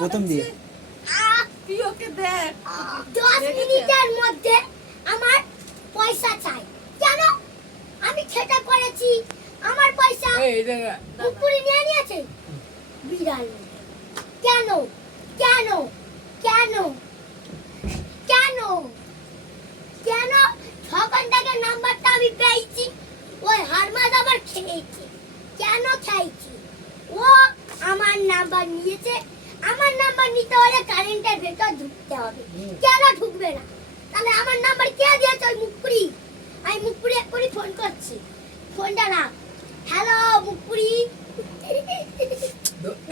প্রথম দিয়ে তুই ওকে দেখ 10 মিনিটের মধ্যে আমার পয়সা চাই। কেন? আমি খেটে করেছি, আমার পয়সা কুকুরি নিয়ে নিয়েছে। বিড়াল কেন কেন কেন কেন কেন? সকাল থেকে নাম্বারটা আমি পেয়েছি, ওই হারমাদ আবার খেয়েছে। কেন খাইছি? ও আমার নাম্বার নিয়েছে। আমার নাম্বার নিতে হলে কারেন্টের ভেতর ঢুকতে হবে। কেন ঢুকবে না? তাহলে আমার নাম্বার কে দিয়েছে? ওই মুকুরি। আমি মুকুরি এক্ষুনি ফোন করছি। ফোনটা না। হ্যালো মুকুরি,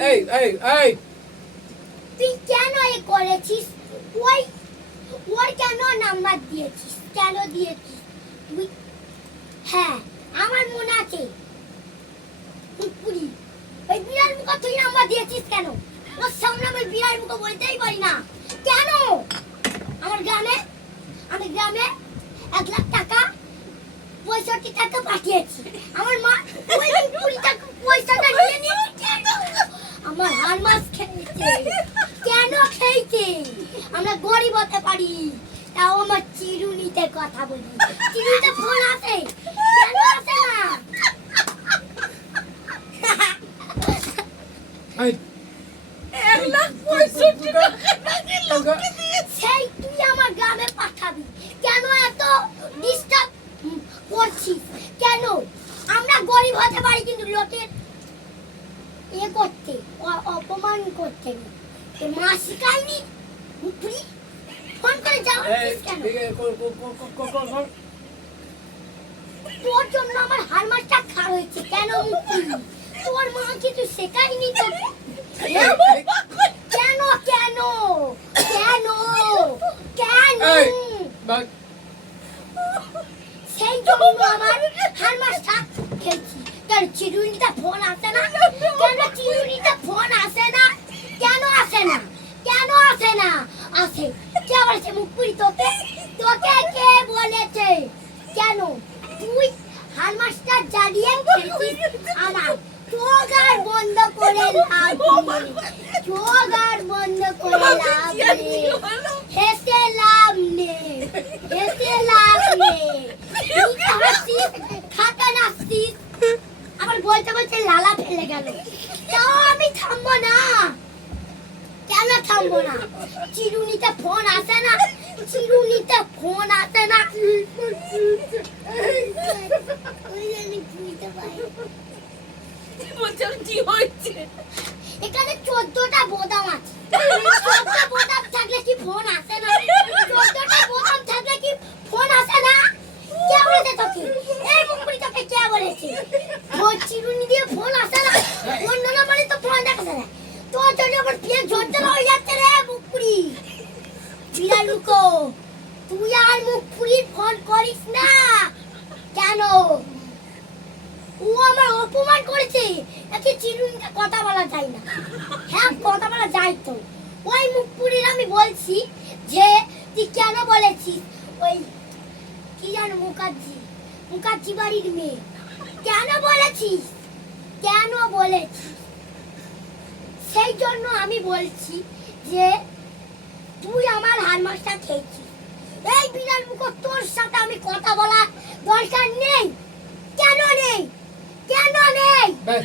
এই এই এই তুই কেন এ করেছিস? ওই ওর কেন নাম্বার দিয়েছিস? কেন দিয়েছিস তুই? হ্যাঁ আমার মনে আছে। মুকুরি, ওই বিড়াল মুখা তুই নাম্বার দিয়েছিস কেন? ওর সামনে আমি বিড়াল মুখা বলতেই পারি না। কেন? আমার গ্রামে আমি গ্রামে 1 লাখ টাকা 65 টাকা পাঠিয়েছি। আমার মা ওই 20 টাকা পয়সাটা নিয়ে নিয়েছে। কেন? আমার হার মাস খেয়েছে। কেন খেয়েছে? আমরা গরিব হতে পারি, তাও আমার চিরুনিতে কথা বলি। চিরুনিতে ফোন আছে, কেন আসে না? এই 1,65,000 টাকা সেই তুই আমার গ্রামে পাঠাবি। কেন এত ডিস্টার্ব করছিস? কেন? আমরা গরিব হতে পারি কিন্তু লোকের করতে অপমান করতে না। তো মা শিখায়নি? মুকুরি ফোন করে যাওয়াছিস কেন? তোর জন্য আমার হার মাসটা খারাপ হয়েছে। কেন মুকুরি? তোর মা কিছু শেখায়নি তোকে? কেন কেন কেন কেন? সেই জন্য আমার হার মাসটা খেয়েছি। তোর চিরুনিতে ফোন আসে না কেন? চিরুনিতে ফোন আসে না কেন? আসে না কেন? আসে না। আসে। কে বলেছে মুকুরি তোকে? তোকে কে বলেছে? কেন তুই হার মাসটা জ্বালিয়ে খেয়েছিস? আমার চোগার বন্ধ করে লাভ নেই। চোগার বন্ধ করে লাভ নেই। হেসে লাভ নেই। হেসে লাভ নেই। তুই হাসিস, খাতা নাচছিস। আমার বলতে বলতে লালা ফেলে গেল। তাও আমি থামবো না। কেন থামবো না? চিরুনিতে ফোন আসে না? চিরুনিতে ফোন আসে না? ওই জন্য বুঝতে পারি। বলছিলাম কি হয়েছে? এখানে 14টা বোতাম আছে। 14টা বোতাম থাকলে কি ফোন আসে না? 14টা বোতাম থাকলে কি ফোন আসে না? কে বলেছে তোকে? এই মুকুরি তোকে কে বলেছে? তোর চিরুনি দিয়ে ফোন আসে না? অন্য নাম্বারে তো ফোন দেখাচ্ছে না। তোর জন্য আমার বিয়ে ঝড় হয়ে যাচ্ছে রে মুকুরি। বিড়ালুকো, তুই আর মুকুরি ফোন করিস না। কেন? ও আমার অপমান করেছে। একে চিরুনিতে কথা বলা যায় না। হ্যাঁ কথা বলা যায় তো। ওই মুকুরির আমি বলছি যে তুই কেন বলেছিস ওই কি জানো মুখার্জি বাড়ির মেয়ে। কেন বলেছিস? কেন বলেছিস? সেই জন্য আমি বলছি যে তুই আমার হার মাসটা খেয়েছিস। এই বিড়াল মুখ, তোর সাথে আমি কথা বলা দরকার নেই। কেন নেই? কেন নেই? Bye.